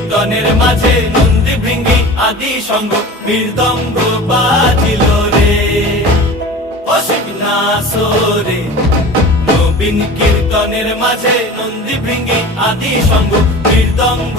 কীর্তনের মাঝে নন্দী ভৃঙ্গি আদি সঙ্গ মৃদঙ্গ বাজিল রে। অসিক নাসরে নবীন কীর্তনের মাঝে নন্দী ভৃঙ্গি আদি সঙ্গ মৃদঙ্গ